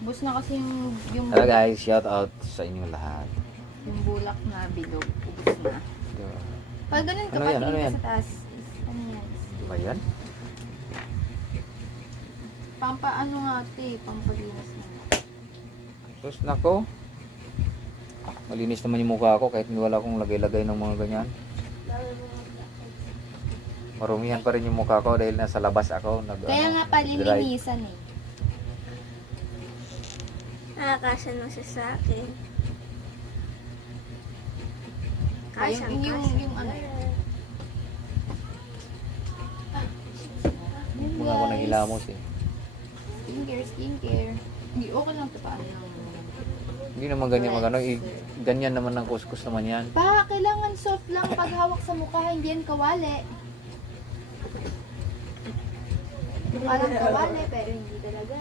Bus na kasi yung Hello guys, shout out sa inyo lahat. yung bulak na bilog. Ubus na. Pag ganun ka, Ano yan? patingin Ano ka yan? sa taas. Ano yan? Di ba yan? Pampaano nga ate, pampalinis na. Tapos nako. Malinis naman yung mukha ko kahit wala akong lagay-lagay ng mga ganyan. Marumihan pa rin yung mukha ko dahil nasa labas ako. Kaya nga palilinisan eh. Nakakasya na siya sa akin. Yung ano. Mga ako nang hilamos eh. Skincare. Hindi, okay lang ito paano lang. Hindi naman ganyan magano. Ganyan naman ng kuskus naman yan. Pa, kailangan soft lang pag hawak sa mukha, hindi yan kawali. Parang kawali, pero hindi talaga.